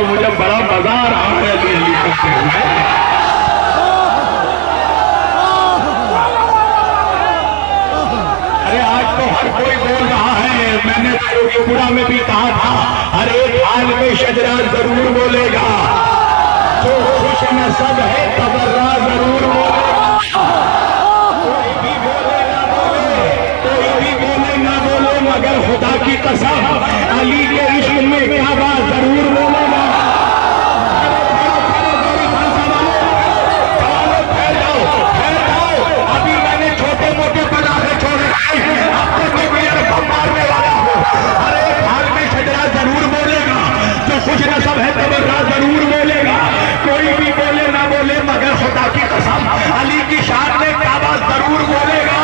तो मुझे बड़ा मजा आ रहा है दिल्ली करते हुए। अरे आज तो हर कोई बोल रहा है, मैंने योगीपुरा में भी कहा था हर एक हाल में शजरा जरूर बोलेगा, जो खुश नसब है तबर्रा जरूर बोलेगा। कोई भी बोले ना बोले, कोई भी बोले ना बोले, मगर खुदा की कसम अली के इश्क में क्या बात जरूर बोलेगा। अभी मैंने छोटे मोटे पटाखे छोड़े, आपको न्यूक्लियर बम मारने वाला हूँ। हर एक हाल में शजरा जरूर बोलेगा, जो खुश नसब है तबर्रा जरूर बोलेगा। कोई भी बोले ना बोले, मगर खुदा की कसम अली की शान में क्या बात जरूर बोलेगा।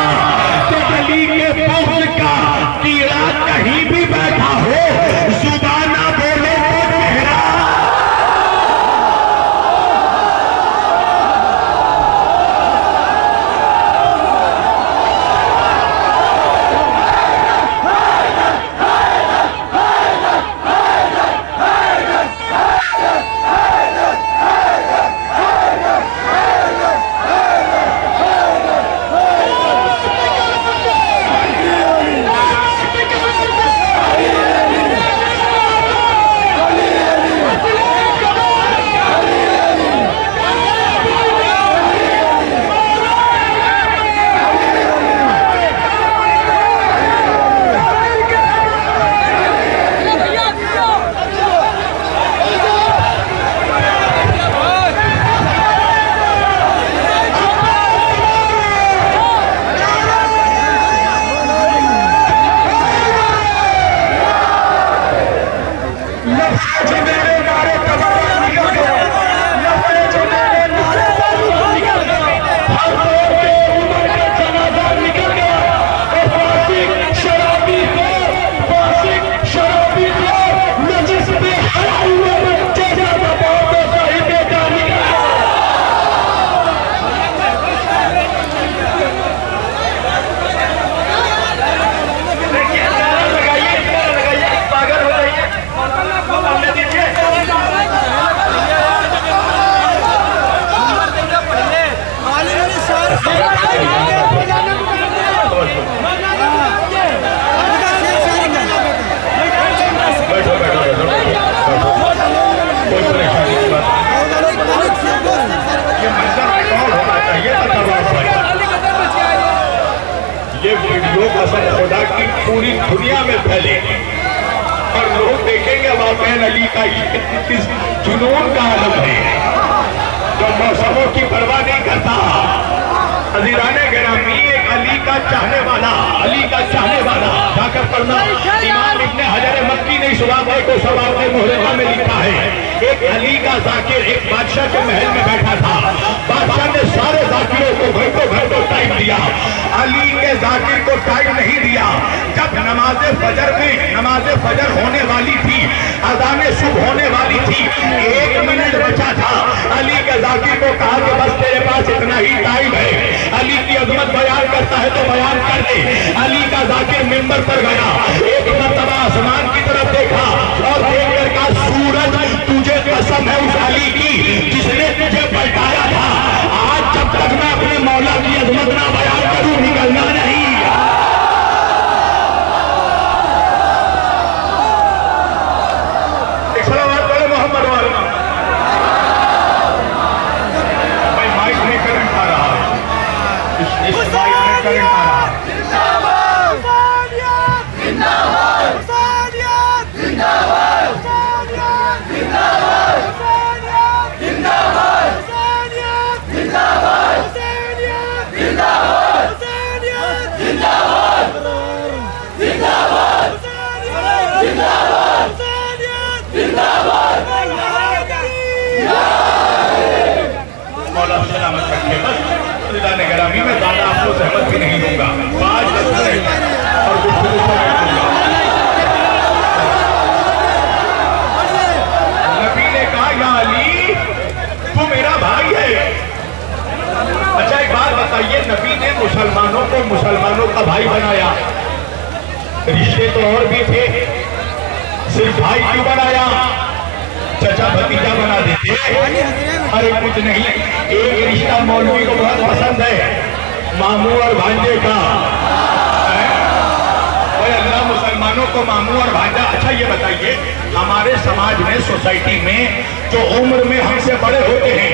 तो अली के फौज का कीड़ा कहीं भी बैठा हो, जुबान ना बोले तो चेहरा। ये वीडियो कसम खुदा की पूरी दुनिया में फैलेगी और लोग देखेंगे वाक़ईन अली का किस जुनून का आलम है, जो मौसमों की परवाह नहीं करता। अज़ीज़ाने गिरामी, एक अली का चाहने वाला, अली का चाहने वाला जाकर पढ़ना। इमाम इब्ने हजर मक्की ने सुवाबे को सवाबे मुहर्रमा में लिखा है, एक अली का जाकिर एक बादशाह के महल में बैठा था। बादशाह ने सारे जाकिरों को घंटों टाइम दिया, अली के जाकिर को टाइम नहीं दिया। जब नमाज फजर होने वाली थी, अज़ान सुबह होने वाली थी, 1 मिनट बचा था। अली के जाकिर को कहा कि बस तेरे पास इतना ही टाइम है, अली की अजमत बयान करता है तो बयान कर दे। अली का जाकिर मिंबर पर गया, एक मरतबा आसमान की तरफ देखा और देखकर कहा, सूरज तुझे कसम है उस अली की जिसने तुझे पलटाया था, आज जब तक मैं अपने मौला की अजमत ना बयान करूं निकलना नहीं। मोहम्मद वाला भाई माइक में करंट आ रहा है, इस माइक में करंट आ रहा है। मौला सलामत रखे। बस गिरामी में ज्यादा आपको सहमत भी नहीं दूंगा, और नबी ने कहा, या अली तू मेरा भाई है। अच्छा एक बात बताइए, नबी ने मुसलमानों को मुसलमानों का भाई बनाया, रिश्ते तो और भी थे, सिर्फ भाई क्यों बनाया? चचा भतीजा बना देते। अरे कुछ नहीं, एक रिश्ता मौलवी को बहुत पसंद है, मामू और भांजे का। अल्लाह मुसलमानों को मामू और भांजा। अच्छा ये बताइए, हमारे समाज में, सोसाइटी में जो उम्र में हमसे बड़े होते हैं,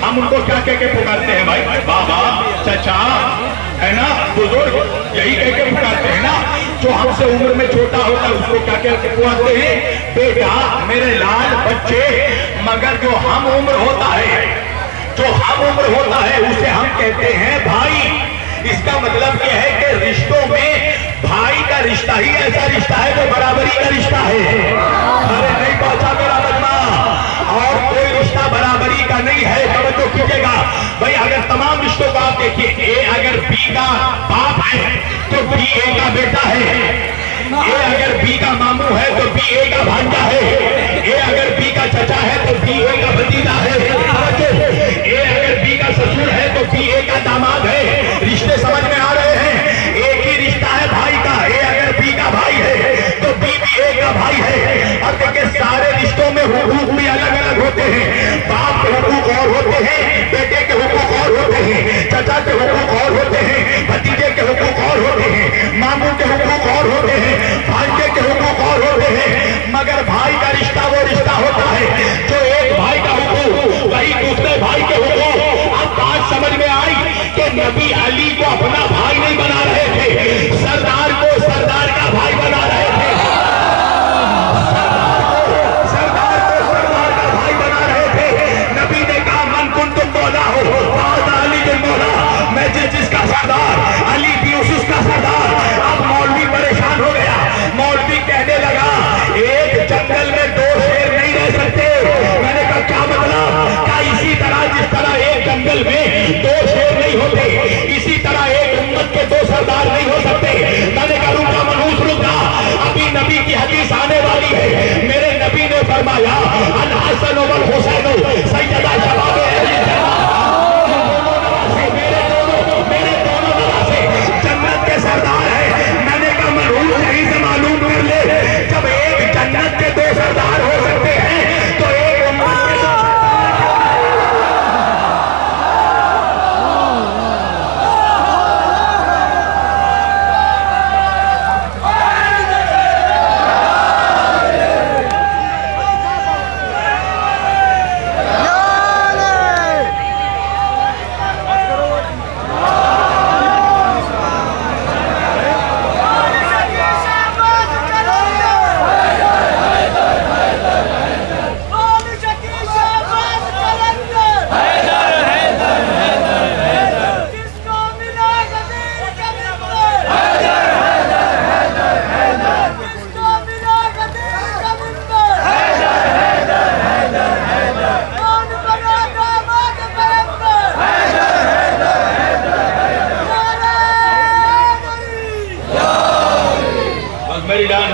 हम उनको क्या कह के पुकारते हैं भाई? बाबा, चचा, है ना, बुजुर्ग, यही कह के पुकारते हैं ना। जो हमसे उम्र में छोटा होता है उसको क्या कह के पुकारते हैं? बेटा, मेरे लाल बच्चे। मगर जो हम उम्र होता है, जो हम उम्र होता है उसे हम कहते हैं भाई। इसका मतलब यह है कि रिश्तों में भाई का रिश्ता ही ऐसा रिश्ता है जो बराबरी का रिश्ता है। अरे नहीं पहुंचा मेरा बदमा, और कोई रिश्ता बराबरी का नहीं है। तवज्जो कीजिएगा भाई, अगर तमाम रिश्तों को आप देखिए, ए अगर बी का बाप है तो बी ए का बेटा है, ए अगर बी का मामू है तो बी ए का भांजा है, ए अगर बी का चचा है तो बी ए का भतीजा है, ए अगर बी का ससुर है तो बी ए का दामाद है। रिश्ते समझ में आ रहे हैं? एक ही रिश्ता है भाई का। ए अगर बी का भाई है तो बी भी ए का भाई है। और देखिए, सारे रिश्तों में हुकूक भी अलग अलग होते हैं। बाप के हुकूक और होते हैं, बेटे के हुकूक और होते हैं, चचा के हुकूक और होते हैं, भतीजे के हुकूक और होते हैं, मामू के हुकूक और होते हैं, भांजे के हुकूक और होते हैं। मगर भाई का रिश्ता वो रिश्ता होता है जो एक भाई का हुकूक वही दूसरे भाई के हुकूक। अब बात समझ में आई कि नबी अली को अपना भाई नहीं बना रहे थे, सरदार को सरदार का भाई बना रहे थे, सरदार को सरदार का भाई बना रहे थे। नबी ने कहा, मन कुन तुम मौला हो, अली बिन मौला, मैं जिसका सरदार, अली भी उसका सरदार। अब मौलवी परेशान हो गया। मौलवी कहने लगा, एक जंगल में दो शेर नहीं रह सकते। मैंने कहा क्या मतलब? क्या इसी तरह जिस तरह एक जंगल में दो शेर नहीं होते, इसी तरह एक उम्मत के दो सरदार नहीं हो सकते। मैंने कहा रुका मनहूस, रुका, अभी नबी की हदीस आने वाली है। मेरे नबी ने फरमाया, अल हसन वल हुसैन सैयदा शबाब अहले जन्नत के सरदार है। मैंने कहा मनहूस यहीं से मालूम कर ले, जब एक जन्नत के दो सरदार हो सकते हैं तो एक उम्मत के दो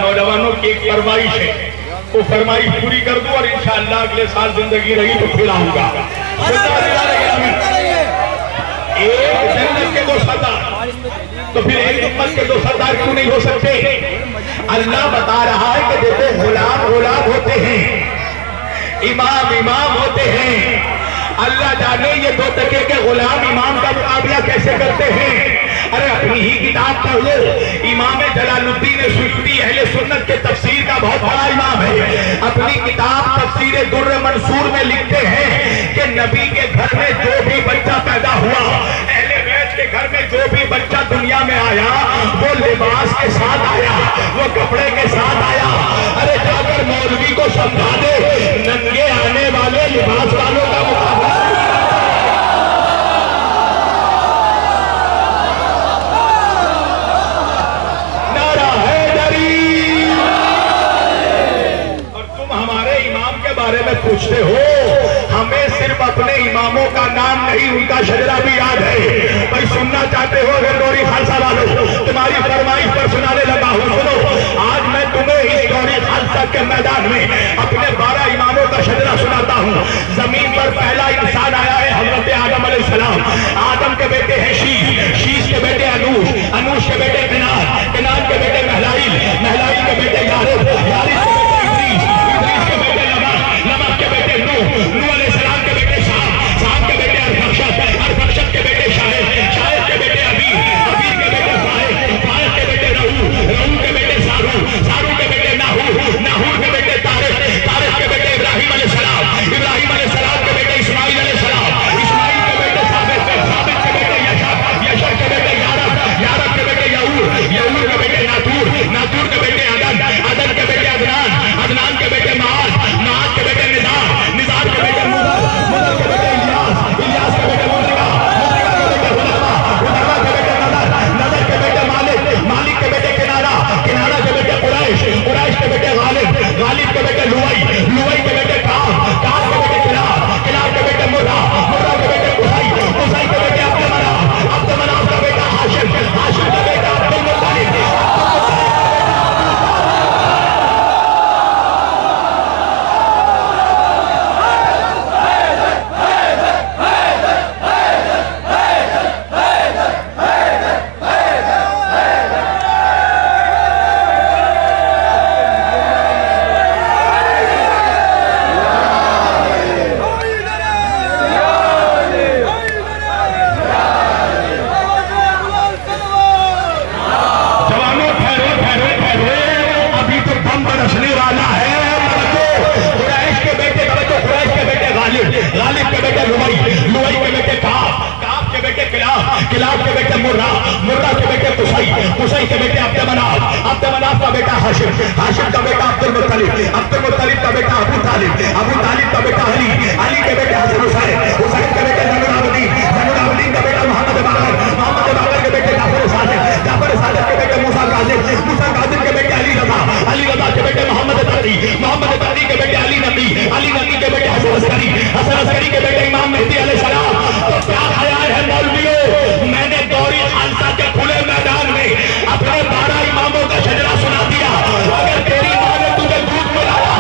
नौजवानों की एक फरमाइश है, वो फरमाइश पूरी कर दूं और इंशाअल्लाह अगले साल जिंदगी रही तो फिर आऊंगा। एक जन्नत के दो सरदार, तो फिर एक उम्मत के दो सरदार क्यों नहीं हो सकते? अल्लाह बता रहा है कि देखो, गुलाम गुलाम होते हैं, इमाम इमाम होते हैं। अल्लाह जाने ये दो टके के गुलाम इमाम का मुकाबला कैसे करते हैं। अरे अपनी ही किताब पढ़ लो, इमाम जलालुद्दीन सुयूती अहले सुन्नत के तफसीर का बहुत बड़ा इमाम है। अपनी किताब तफसीर दुर्र मंसूर में लिखते हैं कि नबी के घर में जो भी बच्चा पैदा हुआ, अहले बैत के घर में जो भी बच्चा दुनिया में आया, वो लिबास के साथ आया, वो कपड़े के साथ आया। अरे जाकर मौलवी को समझा दे, नंगे आने वाले लिबास वालों का मुकाबला पूछते हो। हमें सिर्फ अपने इमामों का नाम नहीं, उनका शजरा भी याद है। भाई सुनना चाहते हो अगर गौरी खालसा वालों, तुम्हारी फरमाइश पर सुनाने लगा हूं, सुनो। आज मैं तुम्हें इस गौरी खालसा के मैदान में अपने 12 इमामों का शजरा सुनाता हूं। जमीन पर पहला इंसान आया है हजरत आदम अलैहिस्सलाम। आदम के बेटे हैं शीश के बेटे अनूश के बेटे किनान के बेटे महलाइल के बेटे यारिस के बेटे इद्रीस के बेटे लमा लुवई, लुवई के बेटे काब, काब के बेटे किलाब, किलाब के बेटे मुर्रा, मुर्रा के बेटे कुसई, कुसई के बेटे अब्द मनाफ, अब्द मनाफ का बेटा हाशिम, हाशिम का बेटा अब्दुल मुत्तलिब, अब्दुल मुत्तलिब का बेटा अबू तालिब, अबू तालिब का बेटा अली, अली के बेटे हसन हुसैन, हुसैन के बेटे ज़ैनुलाब्दीन, ज़ैनुलाब्दीन का बेटा मोहम्मद बाकर, मोहम्मद बाकर के बेटे जाफर सादिक, जाफर सादिक के बेटे मूसा काज़िम, मूसा काज़िम के बेटे अली रज़ा, अली रज़ा के बेटे मोहम्मद तकी, मोहम्मद तकी के बेटे अली नबी, अली नबी के बेटे हसन अस्करी, हसन अस्करी के बेटे इमाम मेहदी अलैहिस्सलाम। तो क्या ख्याल है मौलवियों, मैंने गौरी खालसा के खुले मैदान में अपने 12 इमामों का शजरा सुना दिया। अगर तेरी मां ने तुझे दूध पिलाया,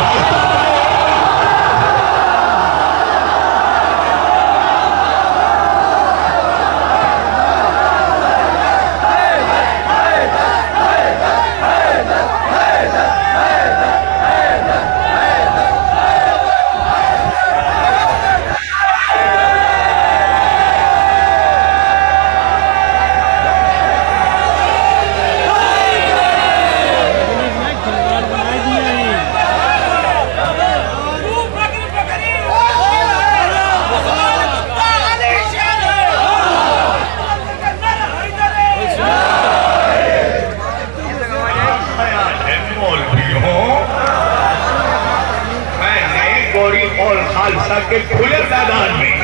खालसा के खुले मैदान में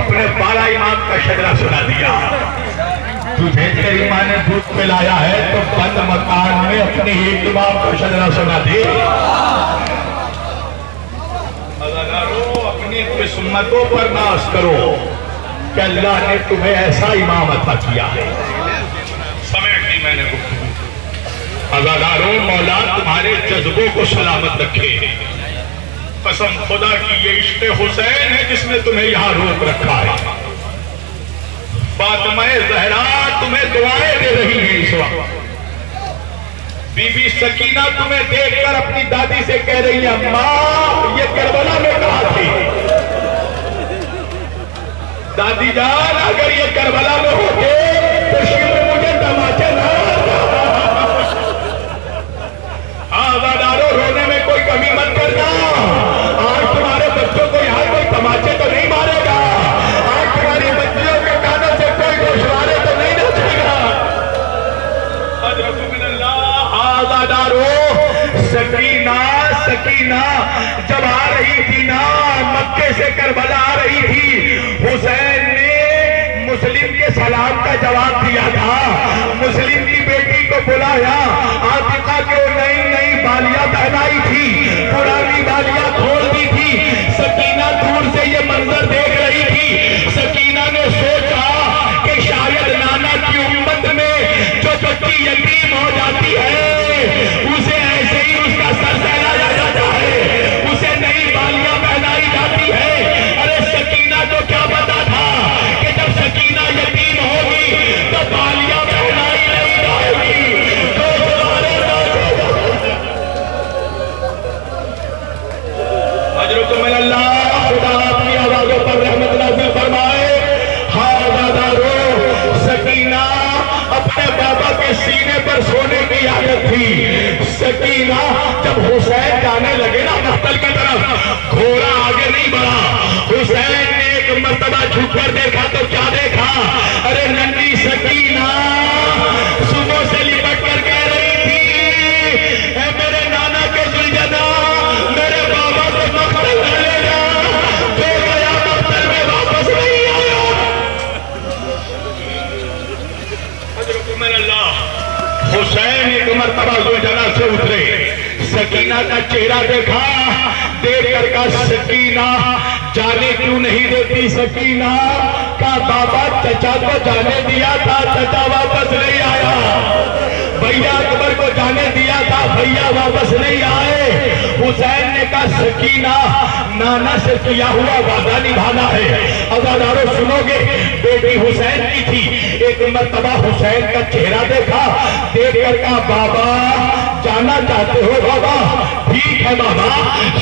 अपने 12 इमाम का शजरा सुना दिया। तुझे तेरी मां ने दूध पिलाया है तो बंद मकान में अपने एक इमाम का शजरा सुना दे। अपनी किस्मतों पर नाश करो कि अल्लाह ने तुम्हें ऐसा इमाम अता किया है। समेट दी मैंने गुफ्तगू। अज़ादारों, मौला तुम्हारे जज्बों को सलामत रखे। कसम खुदा की ये इश्क़ हुसैन है जिसने तुम्हें यहाँ रोक रखा है। फातिमा ज़हरा तुम्हें दुआएं दे रही है इस वक्त। बीबी सकीना तुम्हें देखकर अपनी दादी से कह रही है, अम्मा ये करबला में कहा थी। दादी जान, अगर ये करबला में होते तो शिव मुझे तमाचे ना। आज़ादारों, रोने में कोई कमी मत करना। आज तुम्हारे बच्चों को यहाँ कोई तमाचे तो नहीं मारेगा। आज तुम्हारी बच्चियों के कानों से कोई गोशवारे तो नहीं नचेगा। आज़ादारों, सकीना सकीना जब आ रही थी ना, मक्के से करबला आ रही थी, हुसैन ने मुस्लिम के सलाम का जवाब दिया था। मुस्लिम की बेटी को बुलाया, आतिका को नई नई बालियां पहनाई थी, पुरानी बालियां खोल दी थी। सकीना दूर से ये मंजर देख रही थी। सकीना ने सोचा कि शायद नाना की उम्मत में जो बच्ची यतीम हो जाती है उसे ऐसे ही उसका सर सहलाया जाता है, उसे नई बालियां पहनाई जाती है। अरे सकीना को क्या पता था कि जब सकीना यतीम होगी तो बालियां पहनाई नहीं जाएगी, तो तुम्हारे अल्लाह खुदा अपनी आवाजों पर रहमत नाज़िल फरमाए। हाज़ादारों, सकीना अपने बाबा के सीने पर सोने की आदत थी। सकीना जब हुसैन जाने लगे ना मख्तल की तरफ, घोड़ा आगे नहीं बढ़ा। हुसैन ने एक मर्तबा झुककर देखा तो क्या देखा? अरे नन्ही सकीना सुबह से लिपट कर कह रही थी, मेरे नाना के सुलझना, मेरे बाबा को मख्तल ले जा। जो गया मख्तल में वापस नहीं आया। हुसैन एक मर्तबा सुलझना से उतरे, सकीना का चेहरा देखा, देख कर का सकीना जाने क्यों नहीं देती? सकीना का बाबा चचा को जाने दिया था, चचा वापस नहीं आया। भैया अकबर को जाने दिया था, भैया वापस नहीं आए। हुसैन ने कहा, सकीना नाना से किया हुआ वादा निभाना है। अज़ादारों सुनोगे, बेटी हुसैन की थी। एक मर्तबा हुसैन का चेहरा देखा, देख कर कहा, बाबा जाना चाहते हो? बाबा ठीक है बाबा,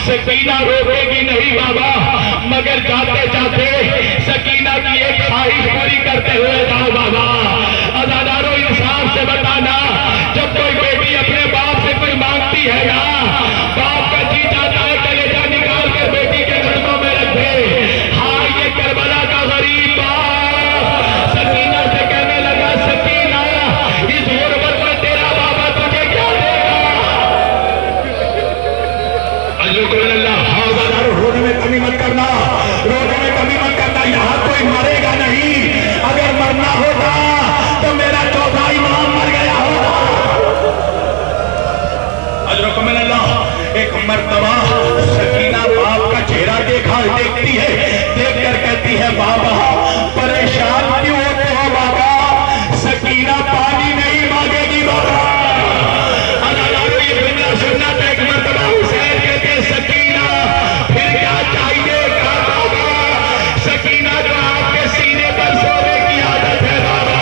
सकीना रोकेगी नहीं बाबा, मगर जाते जाते सकीना की एक ख्वाहिश पूरी करते हुए जाओ बाबा। अज़ादारों इंसाफ से बताना, जब कोई बेटी अपने बाप से कोई मांगती है ना, बाप का जी चाहता है कलेजा निकाल कर बेटी के घुटनों में रख दे। हाँ, ये एक मर्तबा सकीना बाप का चेहरा देखती है, देखकर कहती है बाबा परेशान क्यों होते हो बाबा? सकीना पानी नहीं मांगेगी बाबा। ये जुमला सुनना तो एक मर्तबा हुसैन कहते सकीना फिर क्या चाहिए? कहा बाबा सकीना तो आपके सीने पर सोने की आदत है बाबा,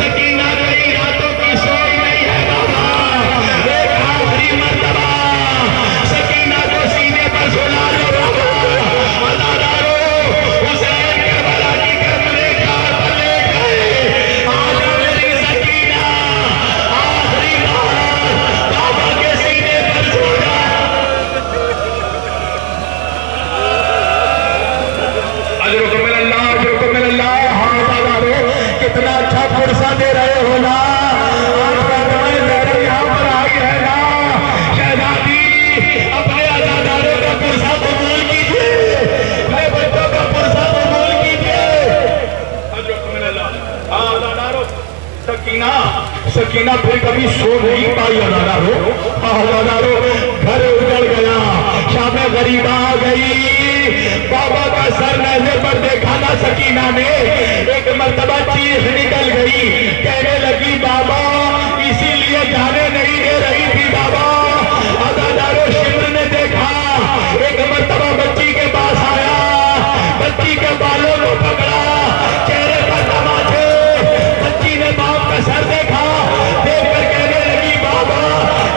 सकीना कई रातों की सोई नहीं है बाबा, एक आखिरी मर्तबा सकीना को सीने पर सुला लो बाबा। अदादारो हुसैन करबला की करबले कार पर ले गए। आज मेरी सकीना आखिरी बार बाबा के सीने पर सोया। अजरुकुम मिनल्लाह, अजरुकुम मिनल्लाह। हाँ अदादारो कितना अच्छा पुरसा दे रहे हो ना, यहाँ पर आई है ना शहजादी, अपने अदादारों का पुरसा कबूल कीजिए, अपने बच्चों का पुरसा कबूल कीजिए। अजरुकुम मिनल्लाह। हाँ अदादारो सकीना, सकीना फिर कभी सो नहीं पाई अदादारो। हाँ अदादारो घर उजड़ गया, शाम गरीबा आ गई, बाबा का सर नेज़े पर देखा ना सकीना ने, एक मर्तबा चीख निकल गई, कहने लगी बाबा इसीलिए जाने नहीं दे रही थी बाबा। अदादारो शिमर ने देखा, एक मर्तबा बच्ची के पास आया, बच्ची के बालों को पकड़ा, चेहरे पर तमाचे, बच्ची ने बाप का सर देखा, देखकर कहने लगी बाबा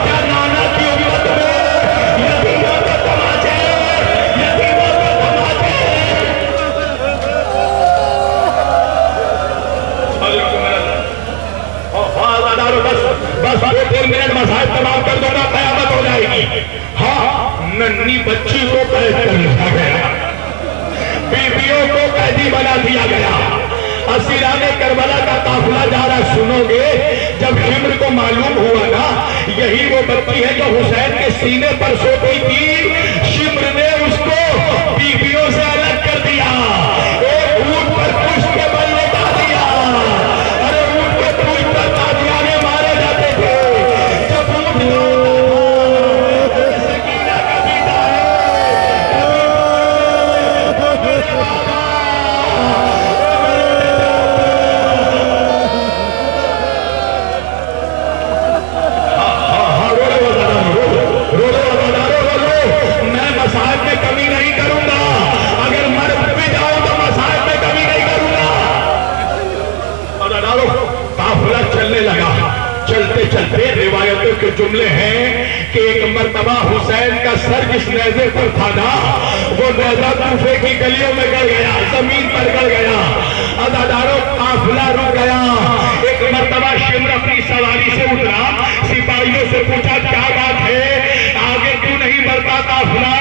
क्या नाना की उम्मत में यतीमों को तमाचे, यतीमों को तमाचे। बस 2-3 मिनट मसाज तमाम कर दो ना, कयामत हो जाएगी। हाँ नन्ही बच्ची को कैद कर लिया गया, बीवियों को कैदी बना दिया गया, असीराने करबला का काफिला जा रहा। सुनोगे जब शिमर को मालूम हुआ ना यही वो बच्ची है जो हुसैन के सीने पर सोती थी, शिमर ने उसको बीवियों से अलग कर दिया, एक ऊंट पर पुष्प के बल लगा दिया। अरे ऊंट के पुष्प पर कादियाने मारे जाते थे, जब ऊंट सकीना का बेटा मैं मसाज में कमी नहीं करूंगा, अगर मर भी जाऊं तो मसाज में कमी नहीं करूंगा। अदादारो काफिला चलने लगा, चलते चलते रिवायतों के जुमले हैं कि एक मर्तबा हुसैन का सर जिस नेज़े पर था ना वो नेज़ा कूफे की गलियों में गड़ गया, जमीन पर गड़ गया। अदादारो काफिला रुक गया, एक मर्तबा शिमर अपनी सवारी से उतरा, सिपाहियों से पूछा क्या बात है, आगे क्यों नहीं बढ़ता काफिला?